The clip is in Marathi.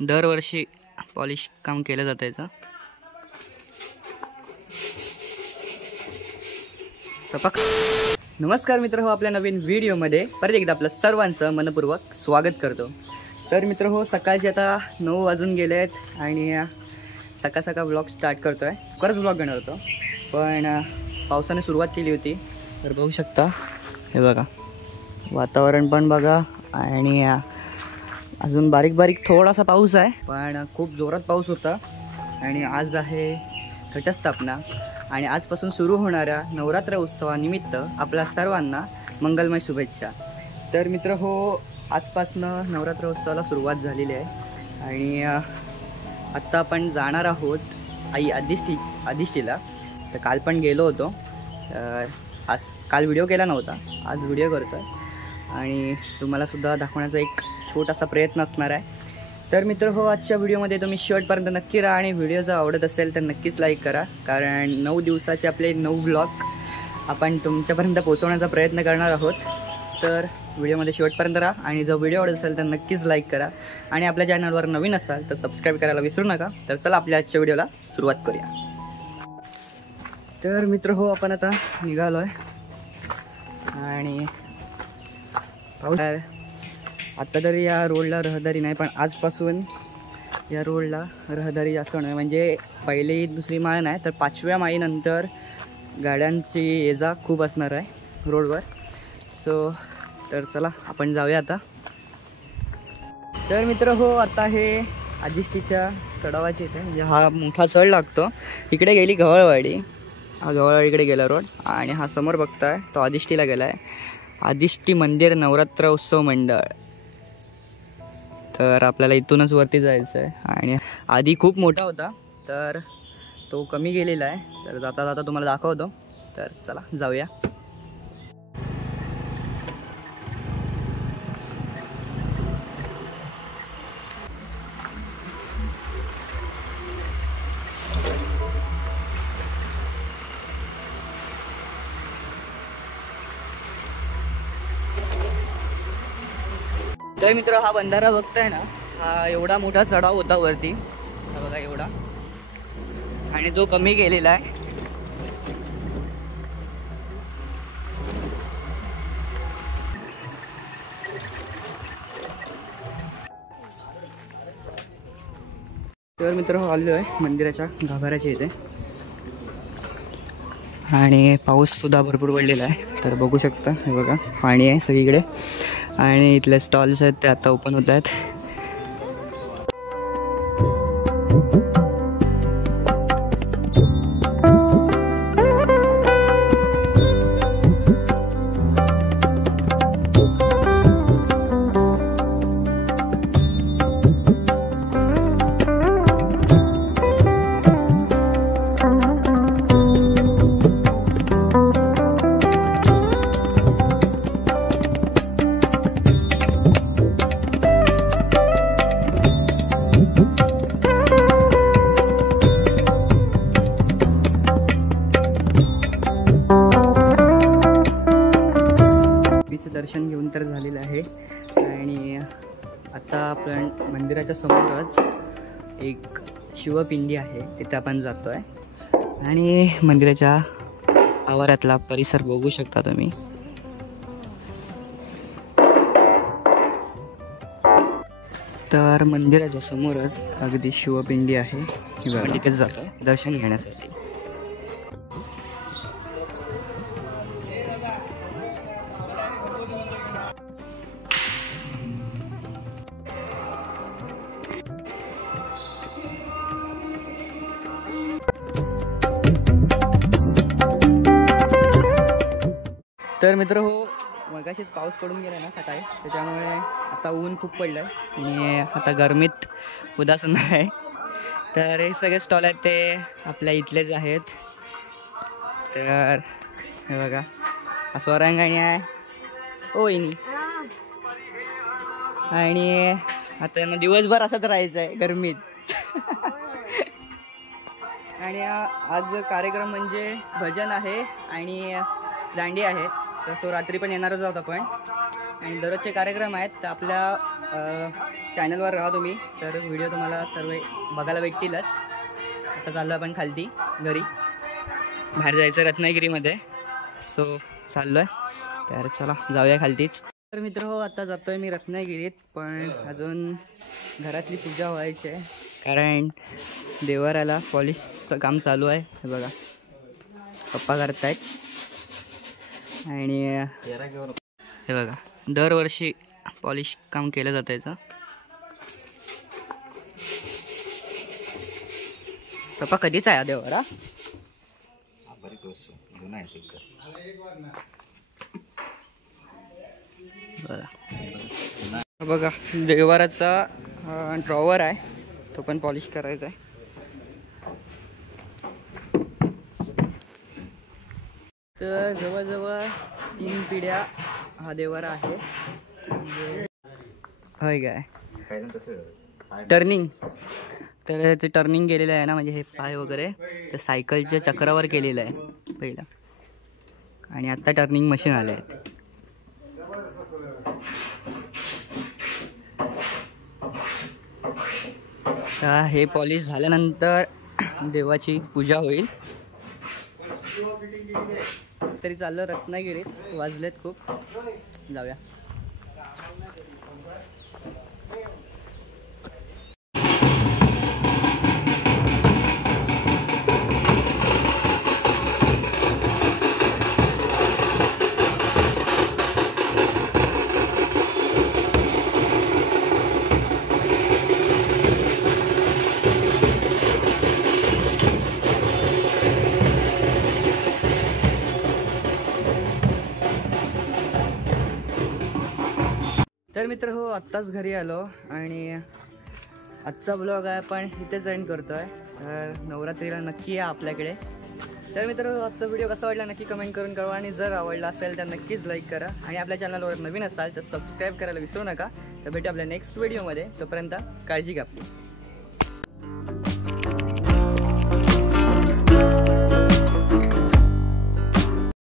दरवर्षी पॉलिश काम केलं जातं याचं. नमस्कार मित्र हो, आपल्या नवीन व्हिडिओमध्ये परत एकदा आपलं सर्वांचं मनपूर्वक स्वागत करतो. तर मित्र हो, सकाळचे आता 9 वाजून गेले आहेत आणि सकाळ सकाळ ब्लॉग स्टार्ट करतो आहे. खरंच ब्लॉग घेणार होतो पण पावसाने सुरुवात केली होती. तर बघू शकता, हे बघा वातावरण पण बघा आणि अजून बारीक बारीक थोडासा पाऊस आहे, पण खूप जोरात पाऊस होता. आणि आज आहे घटस्थापना आणि आजपासून सुरू होणाऱ्या नवरात्र उत्सवानिमित्त आपल्या सर्वांना मंगलमय शुभेच्छा. तर मित्र हो, आजपासनं नवरात्र उत्सवाला सुरुवात झालेली आहे आणि आत्ता आपण जाणार आहोत आई आदिष्टीला. तर काल पण गेलो होतो. काल व्हिडिओ केला नव्हता, आज व्हिडिओ करतो आहे आणि तुम्हालासुद्धा दाखवण्याचा एक छोटासा प्रयत्न असणार आहे. तर मित्र हो, आजच्या व्हिडिओमध्ये तुम्ही शेवटपर्यंत नक्की राहा आणि व्हिडिओ जर आवडत असेल तर नक्कीच लाईक करा, कारण 9 दिवसाचे आपले 9 व्लॉग आपण तुमच्यापर्यंत पोहोचवण्याचा प्रयत्न करणार आहोत. तर व्हिडिओमध्ये शेवटपर्यंत राहा आणि जर व्हिडिओ आवडत असेल तर नक्कीच लाईक करा आणि आपल्या चॅनलवर नवीन असाल तर सबस्क्राईब करायला विसरू नका. तर चला आपल्या आजच्या व्हिडिओला सुरुवात करूया. तर मित्र हो, आपण आता निघालो आहे आणि पाऊस आत्ता तरी या रोडला रहदारी नाही, पण आजपासून या रोडला रहदारी जास्त होणार. म्हणजे पहिली दुसरी माळ नाही तर 5व्या माळीनंतर गाड्यांची ये जा खूप असणार आहे रोडवर. तर चला आपण जाऊया आता. तर मित्र हो, आता हे आदिष्टीच्या चढावाचे इथे म्हणजे हा मोठा चढ लागतो. इकडे गेली गवळवाडी, हा गवळवाडीकडे गेला रोड आणि हा समोर बघताय तो आदिष्टीला गेला आहे. आदिष्टी मंदिर नवरात्र उत्सव मंडळ. तर आपल्याला इथूनच वरती जायचं आहे आणि आधी खूप मोठा होता तर तो कमी गेलेला आहे. तर जाता जाता तुम्हाला दाखवतो. तर चला जाऊया. तर मित्र हा बंधारा बघताय ना, हा एवढा मोठा चढाव होता वरती, हा बघा एवढा, आणि जो कमी गेलेला आहे. तर मित्र हो, आलो आहे मंदिराच्या गाभाऱ्याच्या इथे आणि पाऊस सुद्धा भरपूर पडलेला आहे. तर बघू शकता, हे बघा पाणी आहे सगळीकडे आणि इथले स्टॉल्स आहेत ते आता ओपन होत आहेत. दर्शन घेऊन तर झालेलं आहे आणि आता आपण मंदिराच्या समोरच एक शिवपिंडी आहे, तिथे आपण जातो आहे आणि मंदिराच्या आवारातला परिसर बघू शकता तुम्ही. तर मंदिराच्या समोरच अगदी शिवपिंडी आहे, आपण तिथेच जातो आहे दर्शन घेण्यासाठी. तर मित्र हो, मगाशीच पाऊस पडून गेला ना सकाळी, त्याच्यामुळे आता ऊन खूप पडलं आणि आता गरमीत उदास होणार आहे. तर हे सगळे स्टॉल आहेत ते आपल्या इथलेच आहेत. तर हे बघा, स्वरांगणी आहे ओईनी आणि आता दिवसभर असंच राहायचं आहे गरमीत. आणि आज कार्यक्रम म्हणजे भजन आहे आणि दांडी आहे, तर तो रात्री पण येणारच आहोत आपण. आणि दररोजचे कार्यक्रम आहेत तर आपल्या चॅनलवर राहा तुम्ही, तर व्हिडिओ तुम्हाला सर्व बघायला भेटतीलच. आता चाललो आपण खालती घरी, बाहेर जायचं रत्नागिरीमध्ये. सो चाललो आहे, तर चला जाऊया खालतीच. तर मित्र हो, आता जातो आहे मी रत्नागिरीत, पण अजून घरातली पूजा व्हायची आहे, कारण देवाऱ्याला पॉलिशचं काम चालू आहे. हे बघा पप्पा करतायत. आणि हे बघा दरवर्षी पॉलिश काम केलं जातं याचं. पप्पा कधीच आहे देवारा? बघा देवाराचा ड्रॉवर आहे, तो पण पॉलिश करायचा आहे. तर जवळजवळ 3 पिढ्या हा देवारा आहे. होय काय टर्निंग, तर याचं टर्निंग केलेलं आहे ना, म्हणजे हे पाय वगैरे तर सायकलच्या चक्रावर केलेलं आहे पहिला, आणि आता टर्निंग मशीन आले आहेत. तर हे पॉलिश झाल्यानंतर देवाची पूजा होईल. तरी चाललं रत्नागिरीत, वाजलेत खूप, जाऊया. तर मित्र हो, आत्ताच घरी आलो आणि आजचा ब्लॉग आहे पण इथेच एंड करतो आहे. तर नवरात्रीला नक्की या आपल्याकडे. तर मित्र हो, आजचा व्हिडिओ कसा वाटला नक्की कमेंट करून कळवा, आणि जर आवडला असेल तर नक्कीच लाईक करा, आणि आपल्या चॅनलवर नवीन असाल तर सबस्क्राईब करायला विसरू नका. तर भेटू आपल्या नेक्स्ट व्हिडिओमध्ये. तोपर्यंत काळजी घ्या आपली.